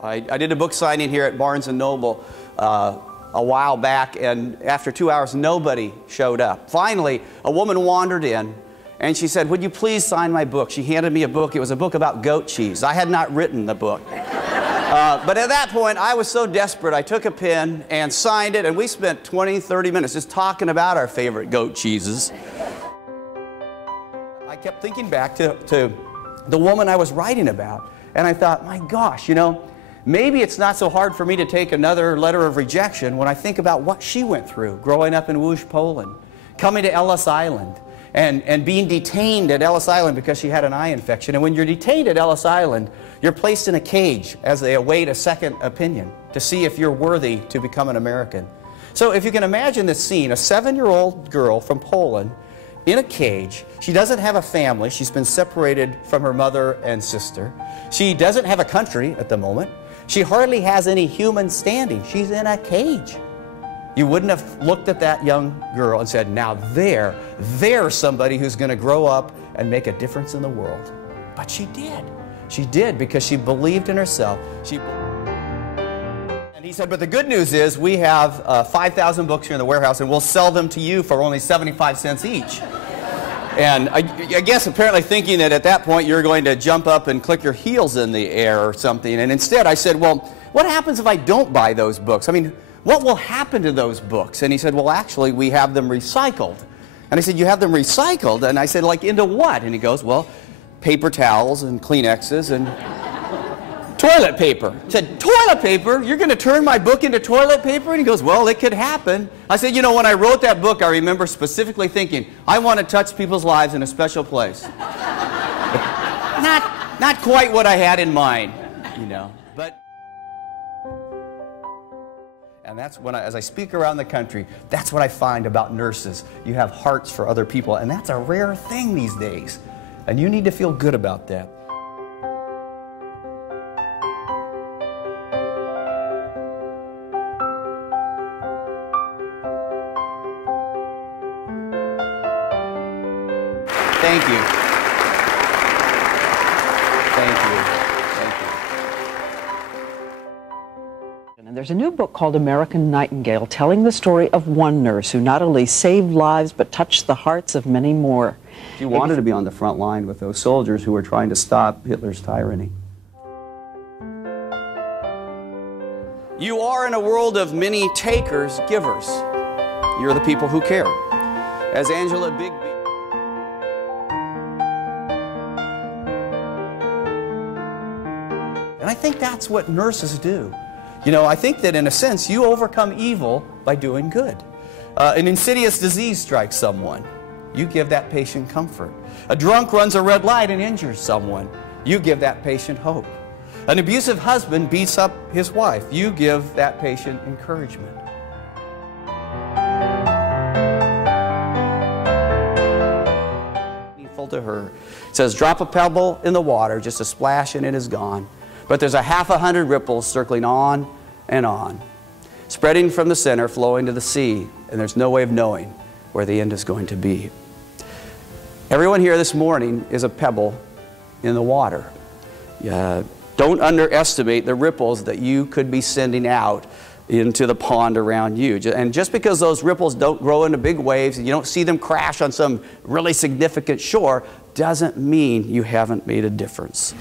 I did a book signing here at Barnes & Noble a while back, and after 2 hours, nobody showed up. Finally, a woman wandered in, and she said, "Would you please sign my book?" She handed me a book. It was a book about goat cheese. I had not written the book. But at that point, I was so desperate, I took a pen and signed it, and we spent 20, 30 minutes just talking about our favorite goat cheeses. I kept thinking back to the woman I was writing about, and I thought, my gosh, you know, maybe it's not so hard for me to take another letter of rejection when I think about what she went through growing up in Welch, Poland, coming to Ellis Island, and being detained at Ellis Island because she had an eye infection. And when you're detained at Ellis Island, you're placed in a cage as they await a second opinion to see if you're worthy to become an American. So if you can imagine this scene, a 7-year-old girl from Poland in a cage. She doesn't have a family. She's been separated from her mother and sister. She doesn't have a country at the moment. She hardly has any human standing. She's in a cage. You wouldn't have looked at that young girl and said, now there's somebody who's going to grow up and make a difference in the world. But she did. She did because she believed in herself. And he said, but the good news is we have 5,000 books here in the warehouse, and we'll sell them to you for only 75 cents each. And I guess apparently thinking that at that point you're going to jump up and click your heels in the air or something. And instead I said, well, what happens if I don't buy those books? I mean, what will happen to those books? And he said, well, actually, we have them recycled. And I said, you have them recycled? And I said, like, into what? And he goes, well, paper towels and Kleenexes and toilet paper. I said, toilet paper? You're going to turn my book into toilet paper? And he goes, well, it could happen. I said, you know, when I wrote that book, I remember specifically thinking, I want to touch people's lives in a special place. Not quite what I had in mind, you know. And that's when as I speak around the country, that's what I find about nurses. You have hearts for other people, and that's a rare thing these days. And you need to feel good about that. Thank you. Thank you. Thank you. And there's a new book called American Nightingale, telling the story of one nurse who not only saved lives but touched the hearts of many more. She wanted to be on the front line with those soldiers who were trying to stop Hitler's tyranny. You are in a world of many takers, givers. You're the people who care. As Angela Bigby. And I think that's what nurses do. You know, I think that in a sense you overcome evil by doing good. An insidious disease strikes someone. You give that patient comfort. A drunk runs a red light and injures someone. You give that patient hope. An abusive husband beats up his wife. You give that patient encouragement. Meaningful to her. It says, drop a pebble in the water, just a splash and it is gone. But there's a half 100 ripples circling on and on, spreading from the center, flowing to the sea, and there's no way of knowing where the end is going to be. Everyone here this morning is a pebble in the water. Don't underestimate the ripples that you could be sending out into the pond around you. And just because those ripples don't grow into big waves and you don't see them crash on some really significant shore, doesn't mean you haven't made a difference.